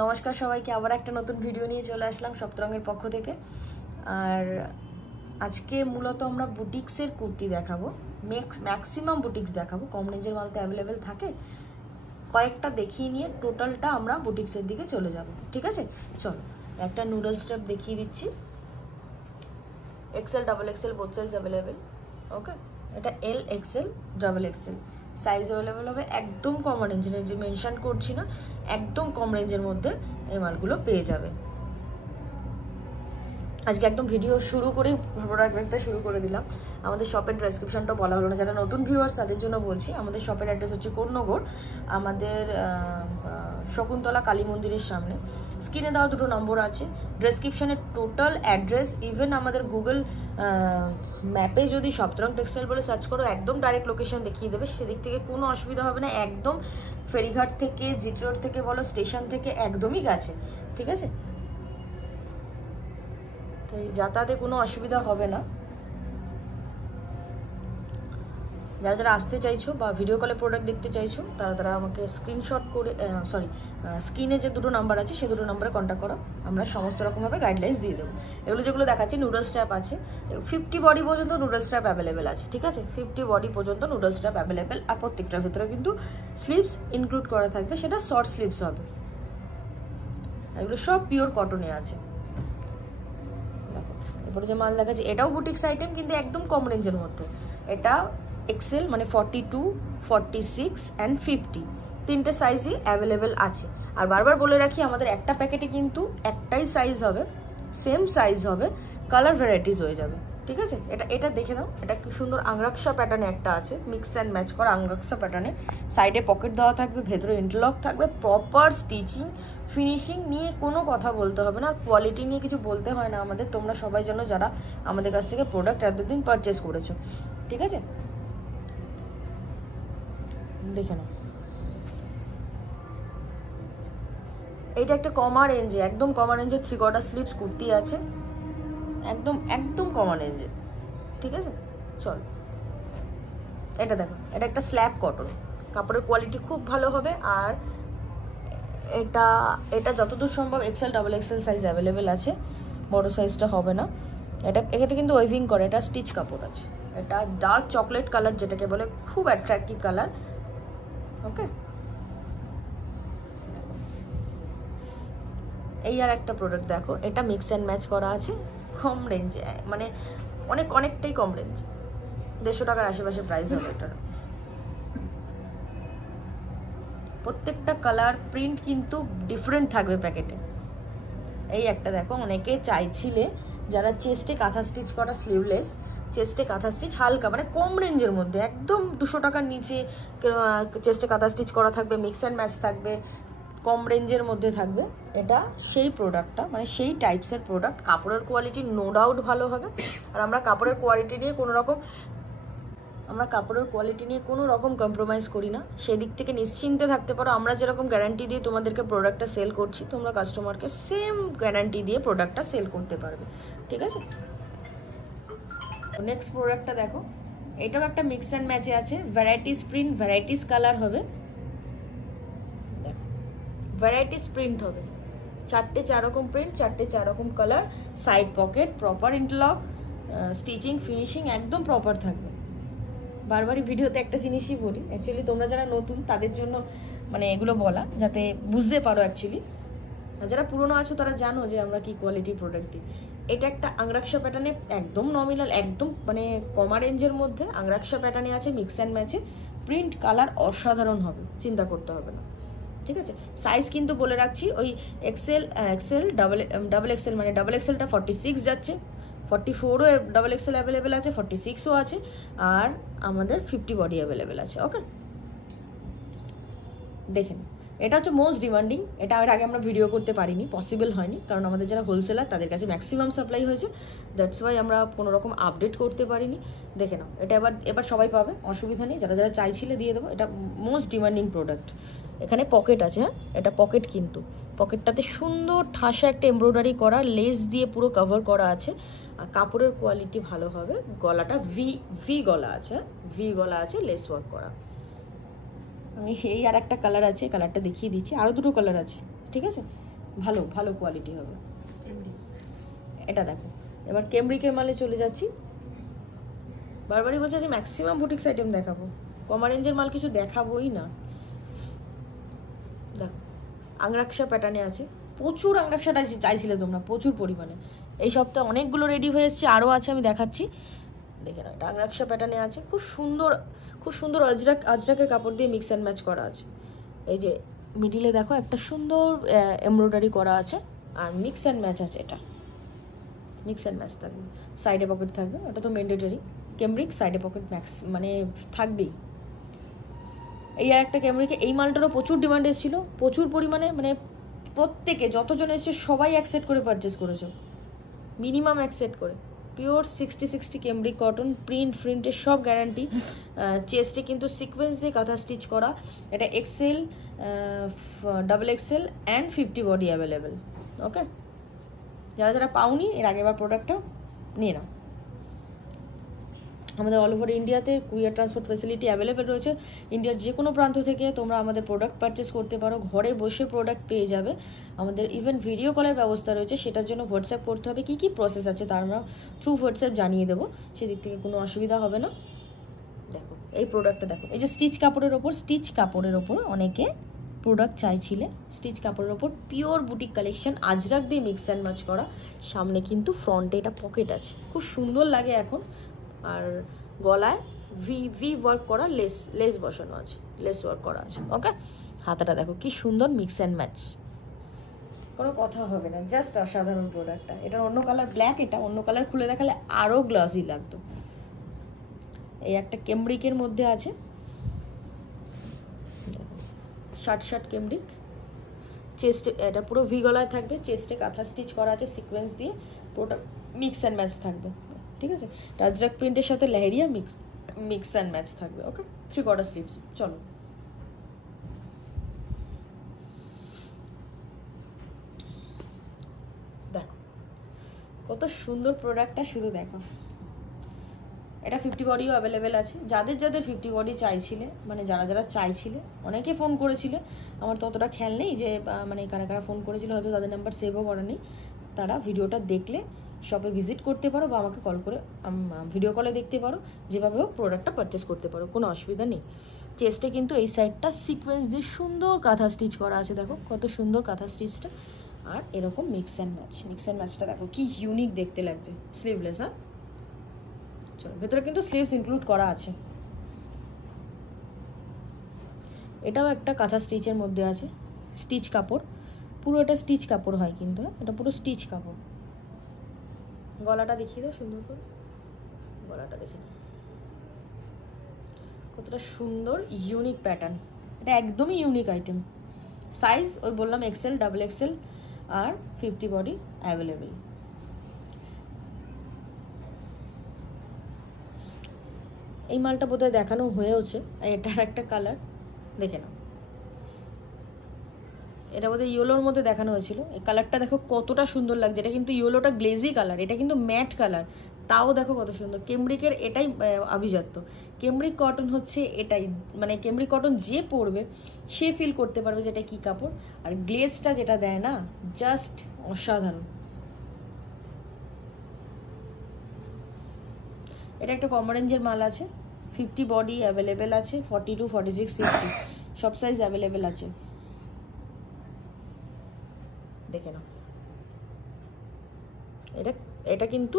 নমস্কার সবাইকে, আবার একটা নতুন ভিডিও নিয়ে চলে আসলাম সপ্তরঙের পক্ষ থেকে। আর আজকে মূলত আমরা বুটিক্সের কুর্তি দেখাবো, ম্যাক্সিমাম বুটিক্স দেখাবো। কম রেঞ্জের মাল তো অ্যাভেলেবেল থাকে, কয়েকটা দেখিয়ে নিয়ে টোটালটা আমরা বুটিক্সের দিকে চলে যাব। ঠিক আছে, চলো একটা নুডল স্টেপ দেখিয়ে দিচ্ছি। XL, double XL both size available. Okay, এটা L XL, double XL size available হবে। একদম কম রেঞ্জের, যে মেনশন করছি না, একদম কম রেঞ্জের মধ্যে এই মালগুলো পেয়ে যাবে। আজকে একদম ভিডিও শুরু করেই প্রোডাক্ট দেখতে শুরু করে দিলাম। আমাদের শপের ডেসক্রিপশনটা বলা হলো না, যারা নতুন ভিউয়ার্স তাদের জন্য বলছি। আমাদের শপের অ্যাড্রেস হচ্ছে কোন্নগর, আমাদের শকুন্তলা কালী মন্দিরের সামনে। স্ক্রিনে দেওয়া দুটো নম্বর আছে, ডেসক্রিপশনের টোটাল অ্যাড্রেস, ইভেন আমাদের গুগল ম্যাপে যদি সপ্তরং টেক্সটাইল বলে সার্চ করো একদম ডাইরেক্ট লোকেশন দেখিয়ে দেবে। সেদিক থেকে কোনো অসুবিধা হবে না। একদম ফেরিঘাট থেকে, জিটি রোড থেকে বলো, স্টেশন থেকে একদমই কাছে। ঠিক আছে, তাই যাতায়াতে কোনো অসুবিধা হবে না। যারা যারা আসতে চাইছো বা ভিডিও কলে প্রোডাক্ট দেখতে চাইছো তারা আমাকে স্ক্রিনশট করে স্ক্রিনে যে দুটো নাম্বার আছে সেই দুটো নাম্বারে কন্ট্যাক্ট করো, আমরা সমস্ত রকমভাবে গাইডলাইন্স দিয়ে দেবো। এগুলো যেগুলো দেখাচ্ছি নুডল স্ট্র্যাপ আছে, 50 বডি পর্যন্ত নুডল স্ট্র্যাপ অ্যাভেলেবেল আছে। ঠিক আছে, 50 বডি পর্যন্ত নুডল স্ট্র্যাপ অ্যাভেলেবেল। আর প্রত্যেকটার ভিতরে কিন্তু স্লিভস ইনক্লুড করা থাকবে, সেটা শর্ট স্লিভস হবে। এগুলো সব পিওর কটনে আছে। এরপরে যে মাল দেখাচ্ছি এটাও বুটিক্স আইটেম, কিন্তু একদম কম রেঞ্জের মধ্যে। এটা এক্সেল মানে 42, 46 অ্যান্ড 50 তিনটে সাইজই অ্যাভেলেবেল আছে। আর বারবার বলে রাখি, আমাদের একটা প্যাকেটে কিন্তু একটাই সাইজ হবে, সেম সাইজ হবে, কালার ভ্যারাইটিস হয়ে যাবে। ঠিক আছে, এটা দেখে নাও। এটা কি সুন্দর আংরাক্সা প্যাটার্নে একটা আছে, মিক্স অ্যান্ড ম্যাচ করা আংরাক্সা প্যাটার্নে। সাইডে পকেট দেওয়া থাকবে, ভেতরে ইন্টারলক থাকবে। প্রপার স্টিচিং ফিনিশিং নিয়ে কোনো কথা বলতে হবে না, কোয়ালিটি নিয়ে কিছু বলতে হয় না আমাদের। তোমরা সবাই জানো যারা আমাদের কাছ থেকে প্রোডাক্ট এতদিন পারচেস করেছো। ঠিক আছে, দেখে নাও। এইটা একটা কমা রেঞ্জে, একদম কমা রেঞ্জে 3/4 স্লিভস কুর্তি আছে, একদম একদম কমা রেঞ্জে। ঠিক আছে, চল এটা দেখো। এটা একটা স্ল্যাব কটন, কাপড়ের কোয়ালিটি খুব ভালো হবে। আর এটা এটা যতদূর সম্ভব XL, double XL size available আছে, বড় সাইজটা হবে না। এটা কিন্তু ওয়েভিং করে, এটা স্টিচ কাপড় আছে। এটা ডার্ক চকলেট কালার, যেটাকে বলে খুব অ্যাট্রাকটিভ কালার। ওকে, এই আর একটা প্রোডাক্ট দেখো, এটা মিক্স অ্যান্ড ম্যাচ করা আছে, কম রেঞ্জে, মানে অনেকটাই কম রেঞ্জ, 150 টাকার আশেপাশে প্রাইস হবে এটার। প্রত্যেকটা কালার প্রিন্ট কিন্তু ডিফারেন্ট থাকবে প্যাকেটে। এই একটা দেখো, অনেকে চাইছিলে যারা চেস্টে কাঁথা স্টিচ করা স্লিভলেস, চেস্টে কাঁথা স্টিচ হালকা মানে কম রেঞ্জের মধ্যে, একদম 200 টাকার নিচে চেস্টে কাঁথা স্টিচ করা থাকবে, মিক্স অ্যান্ড ম্যাচ থাকবে, কম রেঞ্জের মধ্যে থাকবে। এটা সেই প্রোডাক্টটা, মানে সেই টাইপসের প্রোডাক্ট। কাপড়ের কোয়ালিটি নো ডাউট ভালো হবে। আর আমরা কাপড়ের কোয়ালিটি নিয়ে কোনো রকম কম্প্রোমাইজ করি না, সেদিক থেকে নিশ্চিন্তে থাকতে পারো। আমরা যেরকম গ্যারান্টি দিয়ে তোমাদেরকে প্রোডাক্টটা সেল করছি, তোমরা কাস্টমারকে সেম গ্যারান্টি দিয়ে প্রোডাক্টটা সেল করতে পারবে। ঠিক আছে, নেক্সট প্রোডাক্টটা দেখো, এটাও একটা মিক্স অ্যান্ড ম্যাচে আছে, ভ্যারাইটিস প্রিন্ট, ভ্যারাইটিস কালার হবে। দেখো, ভ্যারাইটিস প্রিন্ট হবে, 4 রকম প্রিন্ট, 4 রকম colour, side pocket, proper interlock, stitching finishing একদম প্রপার থাকবে। বারবারই ভিডিওতে একটা জিনিসই বলি, অ্যাকচুয়ালি তোমরা যারা নতুন তাদের জন্য মানে এগুলো বলা, যাতে বুঝতে পারো। অ্যাকচুয়ালি যারা পুরনো আছো তারা জানো যে আমরা কি কোয়ালিটির প্রোডাক্ট দিই। এটা একটা আংরাক্সা প্যাটার্নে, একদম নমিনাল, একদম মানে কমা রেঞ্জের মধ্যে আংরাক্সা প্যাটার্নে আছে, মিক্স অ্যান্ড ম্যাচে। প্রিন্ট কালার অসাধারণ হবে, চিন্তা করতে হবে না। ঠিক আছে, সাইজ কিন্তু বলে রাখছি, ওই এক্সেল ডাবল এক্সেল, মানে ডাবল এক্সেলটা 46 যাচ্ছে, 44ও ডাবল এক্সেল অ্যাভেলেবেল আছে, 46ও আছে, আর আমাদের 50 বডি অ্যাভেলেবেল আছে। ওকে, দেখেন এটা হচ্ছে মোস্ট ডিমান্ডিং। এটা আগে আমরা ভিডিও করতে পারিনি, পসিবল হয়নি, কারণ আমাদের যারা হোলসেলার তাদের কাছে ম্যাক্সিমাম সাপ্লাই হয়েছে, দ্যাটস ওয়াই আমরা কোনো রকম আপডেট করতে পারিনি। দেখে নাও, এটা এবার সবাই পাবে, অসুবিধা নেই। যারা যারা চাইছিলে দিয়ে দেবো। এটা মোস্ট ডিমান্ডিং প্রোডাক্ট। এখানে পকেট আছে, হ্যাঁ এটা পকেট, কিন্তু পকেটটাতে সুন্দর ঠাসা একটা এমব্রয়ডারি করা, লেস দিয়ে পুরো কভার করা আছে। আর কাপড়ের কোয়ালিটি ভালো হবে। গলাটা ভি গলা আছে, ভি গলা আছে, লেস ওয়ার্ক করা। আমি এই আর একটা কালার আছে, কালারটা দেখিয়ে দিচ্ছি, আরও দুটো কালার আছে। ঠিক আছে, ভালো ভালো কোয়ালিটি হবে। এটা দেখো, এবার কেমব্রিকের মালে চলে যাচ্ছি। বারবারই বলছে যে ম্যাক্সিমাম বুটিক্স আইটেম দেখাবো, কমা রেঞ্জের মাল কিছু দেখাবোই না। দেখো আংরাক্সা প্যাটার্নে আছে, প্রচুর আংরাক্সাটা চাইছিলে তোমরা প্রচুর পরিমাণে। এই সপ্তাহে অনেকগুলো রেডি হয়ে এসেছে, আরও আছে, আমি দেখাচ্ছি। দেখে নাও, এটা আংরাক্সা প্যাটার্নে আছে, খুব সুন্দর খুব সুন্দর আজরাকের কাপড় দিয়ে মিক্স অ্যান্ড ম্যাচ করা আছে। এই যে মিডিলে দেখো একটা সুন্দর এমব্রয়ডারি করা আছে, আর মিক্স অ্যান্ড ম্যাচ আছে। এটা মিক্স অ্যান্ড ম্যাচ থাকবে, সাইডে পকেট থাকবে, ওটা তো ম্যান্ডেটরি। কেমব্রিক সাইডে পকেট ম্যাক্স মানে থাকবেই। এই আর একটা কেমব্রিকে, এই মালটারও প্রচুর ডিমান্ড এসেছিল, প্রচুর পরিমাণে, মানে প্রত্যেকে যতজন এসছে সবাই অ্যাকসেপ্ট করে পারচেস করেছো, মিনিমাম অ্যাকসেপ্ট করে। পিওর 60-60 কেমব্রিক কটন, প্রিন্টের সব গ্যারান্টি। চেস্টে কিন্তু সিকোয়েন্স দিয়ে কাঁথা স্টিচ করা। এটা XL, double XL and 50 body available. Okay, যারা যারা পাওনি এর আগেবার প্রোডাক্টটা নিয়ে নাও। আমাদের অল ওভার ইন্ডিয়াতে কুরিয়ার ট্রান্সপোর্ট ফ্যাসিলিটি অ্যাভেলেবেল রয়েছে। ইন্ডিয়ার যে কোনো প্রান্ত থেকে তোমরা আমাদের প্রোডাক্ট পারচেস করতে পারো, ঘরে বসে প্রোডাক্ট পেয়ে যাবে। আমাদের ইভেন ভিডিও কলের ব্যবস্থা রয়েছে, সেটার জন্য হোয়াটসঅ্যাপ করতে হবে। কী কী প্রসেস আছে তার আমরা থ্রু হোয়াটসঅ্যাপ জানিয়ে দেবো, সেদিক থেকে কোনো অসুবিধা হবে না। দেখো এই প্রোডাক্টটা দেখো, এই যে স্টিচ কাপড়ের ওপর অনেকে প্রোডাক্ট চাইছিলে, স্টিচ কাপড়ের ওপর পিওর বুটিক কালেকশন, আজরাক দিয়ে মিক্স অ্যান্ড ম্যাচ করা। সামনে কিন্তু ফ্রন্টে এটা পকেট আছে, খুব সুন্দর লাগে এখন। আর গলায় ভি ওয়ার্ক করা, লেস বসানো আছে, লেস ওয়ার্ক করা আছে। ওকে, হাতাটা দেখো কি সুন্দর মিক্স অ্যান্ড ম্যাচ, কোনো কথা হবে না, জাস্ট অসাধারণ প্রোডাক্টটা। এটার অন্য কালার ব্ল্যাক, এটা অন্য কালার খুলে দেখালে আরও গ্লসি লাগতো। এই একটা কেমব্রিকের মধ্যে আছে, শার্ট কেমব্রিক, চেস্টে এটা পুরো ভি গলায় থাকবে, চেস্টে কাঁথা স্টিচ করা আছে সিকোয়েন্স দিয়ে, পুরোটা মিক্স অ্যান্ড ম্যাচ থাকবে। ঠিক আছে, আজরাক প্রিন্টের সাথে লেহেরিয়া মিক্স অ্যান্ড ম্যাচ থাকবে। ওকে, 3/4 স্লিভস। চলো দেখো কত সুন্দর প্রোডাক্টটা, শুধু দেখো। এটা 50 বডিও অ্যাভেলেবেল আছে। যাদের 50 বডি চাইছিলে, মানে যারা চাইছিলে, অনেকে ফোন করেছিলে, আমার তো অতটা খেয়াল নেই যে মানে কারা কারা ফোন করেছিল, হয়তো তাদের নাম্বার সেভও করা নেই। তারা ভিডিওটা দেখলে শপে ভিজিট করতে পারো বা আমাকে কল করে ভিডিও কলে দেখতে পারো, যেভাবে হোক প্রোডাক্টটা পারচেস করতে পারো, কোনো অসুবিধা নেই। চেস্টে কিন্তু এই সাইডটা সিকোয়েন্স দিয়ে সুন্দর কাঁথা স্টিচ করা আছে, দেখো কত সুন্দর কাঁথা স্টিচটা। আর এরকম মিক্স অ্যান্ড ম্যাচটা দেখো কি ইউনিক দেখতে লাগছে। স্লিভলেস, হ্যাঁ, চলো ভেতরে কিন্তু স্লিভস ইনক্লুড করা আছে। এটাও একটা কাঁথা স্টিচের মধ্যে আছে, স্টিচ কাপড়, পুরো এটা স্টিচ কাপড় হয় কিন্তু, এটা পুরো স্টিচ কাপড়। গলাটা দেখিয়ে দাও সুন্দর করে, গলাটা দেখে কতটা সুন্দর, ইউনিক প্যাটার্ন। এটা একদমই ইউনিক আইটেম। সাইজ ওই বললাম এক্সেল, ডাবল এক্সেল আর 50 বডি অ্যাভেলেবেল। এই মালটা বোধহয় দেখানো হয়েওছে, এটার একটা কালার দেখে নাও, এটা বোধহয় ইয়েলোর মধ্যে দেখানো হয়েছিল। এই কালারটা দেখো কতটা সুন্দর লাগছে। এটা কিন্তু ইয়েলোটা গ্লেজি কালার, এটা কিন্তু ম্যাট কালার, তাও দেখো কত সুন্দর। কেমব্রিকের এটাই আভিজাত্য, কেমব্রিক কটন হচ্ছে এটাই, মানে কেমব্রিক কটন যে পরবে সে ফিল করতে পারবে যেটা কি কাপড়। আর গ্লেজটা যেটা দেয় না, জাস্ট অসাধারণ। এটা একটা কম রেঞ্জের মাল আছে, 50 বডি অ্যাভেলেবেল আছে, 42, 46, 50 সব সাইজ অ্যাভেলেবেল আছে, দেখে নাও। এটা কিন্তু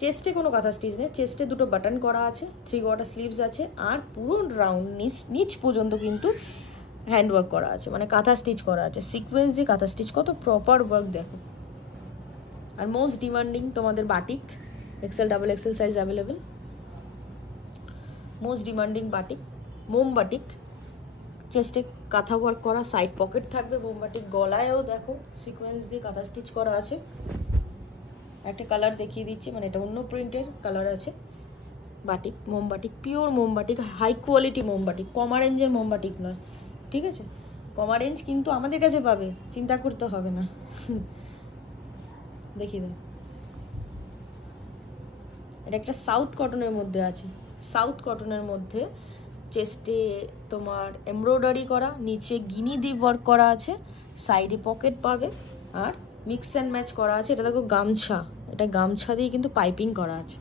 চেস্টে কোনো কাঁথা স্টিচ নেই, চেস্টে দুটো বাটন করা আছে, 3/4 স্লিভস আছে, আর পুরো রাউন্ড নিচ পর্যন্ত কিন্তু হ্যান্ড ওয়ার্ক করা আছে, মানে কাঁথা স্টিচ করা আছে, সিকোয়েন্স দিয়ে কাঁথা স্টিচ, কত প্রপার ওয়ার্ক দেখো। আর মোস্ট ডিমান্ডিং তোমাদের batik, XL, double XL size available. Most demanding batik, মোম বাটিক, চেস্টে কাঁথা ওয়ার্ক করা, সাইড পকেট থাকবে, মোম বাটিক। গলায়ও দেখো সিকোয়েন্স দিয়ে কাঁথা স্টিচ করা আছে। একটা কালার দেখিয়ে দিচ্ছি, মানে এটা অন্য প্রিন্টের কালার আছে। বাটিক, মোমবাটিক, পিওর মোমবাটিক, হাই কোয়ালিটি মোমবাটিক, কমা রেঞ্জের মোমবাটিক নয়, ঠিক আছে। কমা রেঞ্জ কিন্তু আমাদের কাছে পাবে, চিন্তা করতে হবে না। দেখিয়ে দাও, এটা একটা সাউথ কটনের মধ্যে আছে, সাউথ কটনের মধ্যে চেস্টে তোমার এমব্রয়ডারি করা, নিচে গিনি দিয়ে ওয়ার্ক করা আছে, সাইডে পকেট পাবে, আর মিক্স অ্যান্ড ম্যাচ করা আছে। এটা দেখো গামছা, এটা গামছা দিয়ে কিন্তু পাইপিং করা আছে,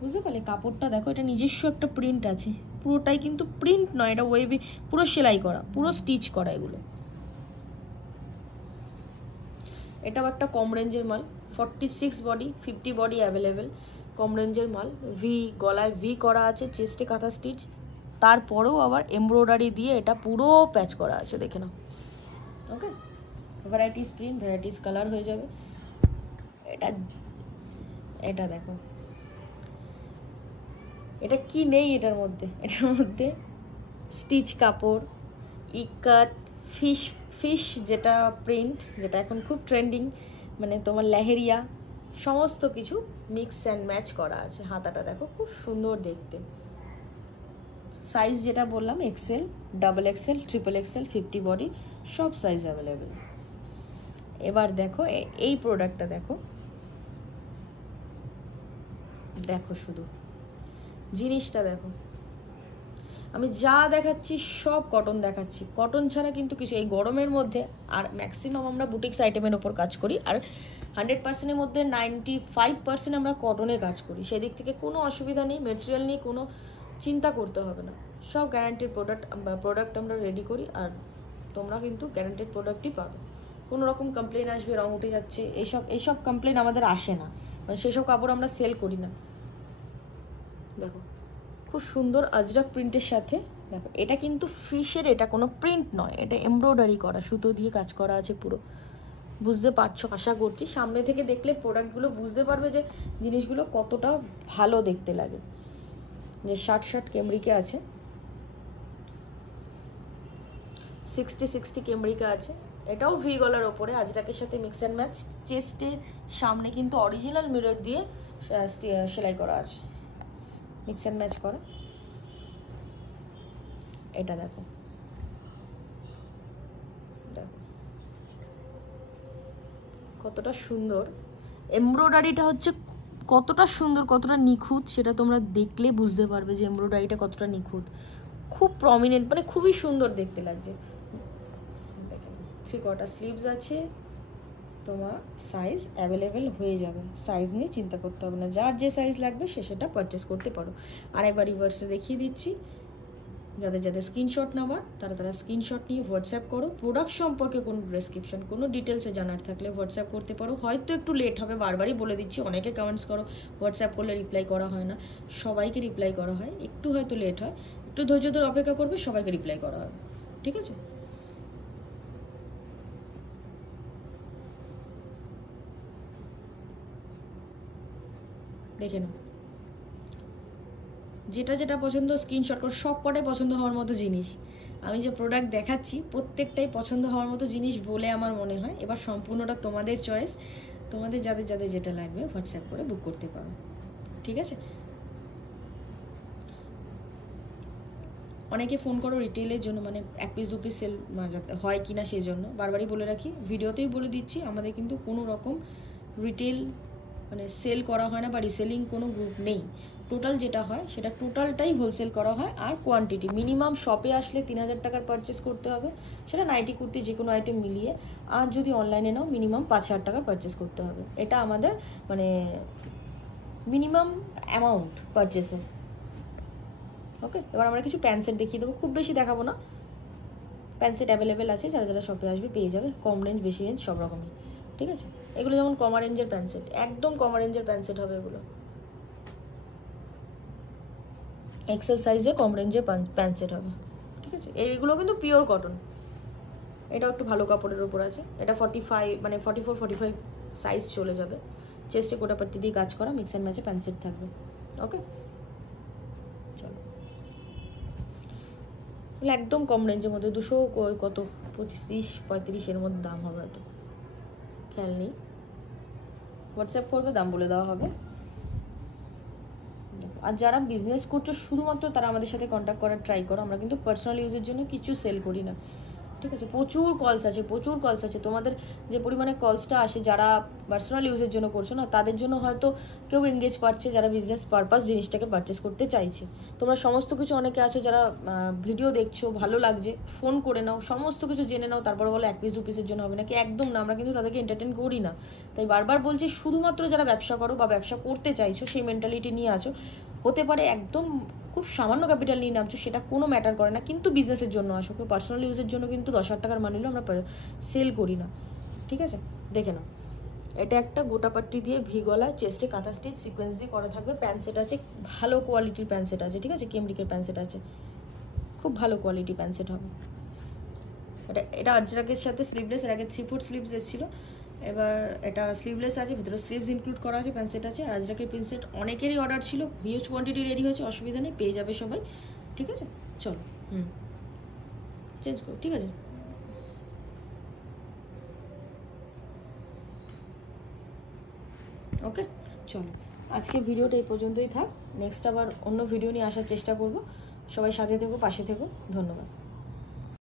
বুঝতে পারলে? কাপড়টা দেখো, এটা নিজস্ব একটা প্রিন্ট আছে, পুরোটাই কিন্তু প্রিন্ট নয়, এটা ওয়েভি, পুরো সেলাই করা, পুরো স্টিচ করা এগুলো। এটাও একটা কম রেঞ্জের মাল, 46 বডি, 50 বডি অ্যাভেলেবেল, কম রেঞ্জের মাল। ভি, গলায় ভি করা আছে, চেস্টে কাঁথা স্টিচ, তারপরেও আবার এমব্রয়ডারি দিয়ে এটা পুরো প্যাচ করা আছে, দেখে নাও। ওকে, ভ্যারাইটিস প্রিন্ট, ভ্যারাইটিস কালার হয়ে যাবে। এটা এটা দেখো, এটা কি নেই এটার মধ্যে? এটার মধ্যে স্টিচ কাপড়, ইকাত, ফিশ ফিশ যেটা প্রিন্ট, যেটা এখন খুব ট্রেন্ডিং, মানে তোমার লেহেরিয়া, সমস্ত কিছু মিক্স অ্যান্ড ম্যাচ করা আছে। হাতাটা দেখো খুব সুন্দর দেখতে। সাইজ যেটা বললাম, XL, double XL, triple XL, 50 body, সব সাইজ অ্যাভেলেবেল। এবার দেখো এই প্রোডাক্টটা দেখো, দেখো শুধু জিনিসটা দেখো। আমি যা দেখাচ্ছি সব কটন দেখাচ্ছি, কটন ছাড়া কিন্তু কিছু, এই গরমের মধ্যে, আর ম্যাক্সিমাম আমরা বুটিক্স আইটেমের ওপর কাজ করি, আর 100%-এর মধ্যে 95% আমরা কটনে কাজ করি। সেদিক থেকে কোনো অসুবিধা নেই, মেটেরিয়াল নিয়ে কোনো চিন্তা করতে হবে না। সব গ্যারান্টিড প্রোডাক্ট আমরা রেডি করি, আর তোমরা কিন্তু গ্যারান্টিড প্রোডাক্টই পাবে। কোনো রকম কমপ্লেন আসবে, রং উঠে যাচ্ছে, এইসব কমপ্লেন আমাদের আসে না, মানে সেসব কাপড় আমরা সেল করি না। দেখো খুব সুন্দর আজরাক প্রিন্টের সাথে, দেখো এটা কিন্তু ফিশের, এটা কোনো প্রিন্ট নয়, এটা এমব্রয়ডারি করা, সুতো দিয়ে কাজ করা আছে পুরো, বুঝতে পারছো? আশা করছি সামনে থেকে দেখলে প্রোডাক্টগুলো বুঝতে পারবে যে জিনিসগুলো কতটা ভালো দেখতে লাগে। যে শার্ট কেমব্রিকে আছে, 60 কেমব্রিকা আছে। এটাও ভি গলার ওপরে আজরাকের সাথে মিক্স অ্যান্ড ম্যাচ। চেস্টের সামনে কিন্তু অরিজিনাল মিরর দিয়ে সেলাই করা আছে, মিক্স অ্যান্ড ম্যাচ করা। এটা দেখো, দেখো কতটা সুন্দর এমব্রয়ডারিটা হচ্ছে, কতটা সুন্দর, কতটা নিখুঁত, সেটা তোমরা দেখলে বুঝতে পারবে যে এমব্রয়ডারিটা কতটা নিখুঁত, খুব প্রমিনেন্ট, মানে খুবই সুন্দর দেখতে লাগছে। দেখেন 3/4 স্লিভস আছে, তোমার সাইজ অ্যাভেলেবেল হয়ে যাবে, সাইজ নিয়ে চিন্তা করতে হবে না, যার যে সাইজ লাগবে সে সেটা পারচেস করতে পারো। আর একবার রিভার্সে দেখিয়ে দিচ্ছি, যাদের স্ক্রিনশট নেওয়ার তারা স্ক্রিনশট নিয়ে হোয়াটসঅ্যাপ করো। প্রোডাক্ট সম্পর্কে কোনো ডেসক্রিপশন, কোনো ডিটেলসে জানার থাকলে হোয়াটসঅ্যাপ করতে পারো। হয়তো একটু লেট হবে, বারবারই বলে দিচ্ছি, অনেকে কমেন্টস করো হোয়াটসঅ্যাপ করলে রিপ্লাই করা হয় না, সবাইকে রিপ্লাই করা হয়, একটু হয়তো লেট হয়, একটু ধৈর্য ধরে অপেক্ষা করবে, সবাইকে রিপ্লাই করা হবে, ঠিক আছে? দেখে নাও, যেটা পছন্দ স্ক্রিনশট করো, সব কটাই পছন্দ হওয়ার মতো জিনিস। আমি যে প্রোডাক্ট দেখাচ্ছি প্রত্যেকটাই পছন্দ হওয়ার মতো জিনিস বলে আমার মনে হয়। এবার সম্পূর্ণটা তোমাদের চয়েস, তোমাদের যাদের যেটা লাগবে হোয়াটসঅ্যাপ করে বুক করতে পারো, ঠিক আছে? অনেকে ফোন করো রিটেলের জন্য, মানে 1 পিস 2 পিস সেল যাতে হয় কিনা সেই জন্য। বারবারই বলে রাখি, ভিডিওতেই বলে দিচ্ছি, আমাদের কিন্তু কোনো রকম রিটেল মানে সেল করা হয় না, বা রিসেলিং কোনো গ্রুপ নেই। টোটাল যেটা হয় সেটা টোটালটাই হোলসেল করা হয়, আর কোয়ান্টিটি মিনিমাম শপে আসলে 3000 টাকার পারচেস করতে হবে, সেটা নাইটি কুর্তি যে কোনো আইটেম মিলিয়ে। আর যদি অনলাইনে নাও মিনিমাম 5000 টাকার পারচেস করতে হবে, এটা আমাদের মানে মিনিমাম অ্যামাউন্ট পারচেসের। ওকে, এবার আমরা কিছু প্যান্ট সেট দেখিয়ে দেবো, খুব বেশি দেখাবো না। প্যান্ট সেট অ্যাভেলেবেল আছে, যারা শপে আসবে পেয়ে যাবে, কম রেঞ্জ বেশি রেঞ্জ সব রকমই, ঠিক আছে? এগুলো যেমন কমা রেঞ্জের প্যান্ট সেট, একদম কমা রেঞ্জের প্যান্ট সেট হবে এগুলো, এক্সেল সাইজে কম রেঞ্জের প্যান্ট সেট হবে, ঠিক আছে? এইগুলো কিন্তু পিওর কটন, এটাও একটু ভালো কাপড়ের উপর আছে। এটা 45 মানে 44-45 সাইজ চলে যাবে। চেস্টে কোটাপাট্টি দিয়ে কাজ করা, মিক্স অ্যান্ড ম্যাচে প্যান্ট সেট থাকবে। ওকে, চলো, একদম কম রেঞ্জের মধ্যে, 200 কত 25-30-35 এর মধ্যে দাম হবে, হয়তো খেয়াল নেই। হোয়াটসঅ্যাপ করবে, দাম বলে দেওয়া হবে। আর যারা বিজনেস করছো শুধুমাত্র তারা আমাদের সাথে কন্ট্যাক্ট করার ট্রাই করো, আমরা কিন্তু পার্সোনাল ইউজের জন্য কিছু সেল করি না, ঠিক আছে, প্রচুর কলস আছে। তোমাদের যে পরিমাণে কলসটা আসে, যারা পার্সোনাল ইউজের জন্য করছো না, তাদের জন্য হয়তো কেউ এঙ্গেজ পাচ্ছে, যারা বিজনেস পারপাস জিনিসটাকে পারচেস করতে চাইছে। তোমরা সমস্ত কিছু, অনেকে আছো যারা ভিডিও দেখছো, ভালো লাগছে, ফোন করে নাও, সমস্ত কিছু জেনে নাও, তারপরে বলো 1 পিস 2 পিসের জন্য হবে নাকি। একদম না, আমরা কিন্তু তাদেরকে এন্টারটেন করি না। তাই বারবার বলছি, শুধুমাত্র যারা ব্যবসা করো বা ব্যবসা করতে চাইছো, সেই মেন্টালিটি নিয়ে আছো। হতে পারে একদম খুব সামান্য ক্যাপিটাল নিয়ে নামছো, সেটা কোনো ম্যাটার করে না, কিন্তু বিজনেসের জন্য আসো। কেউ পার্সোনাল ইউজের জন্য কিন্তু 10,000 টাকার মাল নিলেও আমরা সেল করি না। ঠিক আছে, দেখে নাও। এটা একটা গোটা পাট্টি দিয়ে ভি গলা, চেস্টে কাঁথা স্টিচ সিকোয়েন্স দিয়ে করা থাকবে। প্যান্ট সেট আছে, ভালো কোয়ালিটির প্যান্ট সেট আছে। ঠিক আছে, কেমব্রিকের প্যান্ট সেট আছে, খুব ভালো কোয়ালিটি প্যান্ট সেট হবে। এটা আজরাকের সাথে স্লিভলেস, এর আগে 3 ফুট স্লিভস এসেছিলো, এবার এটা স্লিভলেস আছে, ভিতরে স্লিভস ইনক্লুড করা আছে, প্যান্ট সেট আছে। আজরাকের প্রিন্ট সেট অনেকেরই অর্ডার ছিল, হিউজ কোয়ান্টিটি রেডি হয়েছে, অসুবিধা নেই, পেয়ে যাবে সবাই। ঠিক আছে, চলো চেঞ্জ করো। ঠিক আছে, ওকে, চলো আজকে ভিডিওটা এই পর্যন্তই থাক। নেক্সট আবার অন্য ভিডিও নিয়ে আসার চেষ্টা করব। সবাই সাথে থেকো, পাশে থেকো, ধন্যবাদ।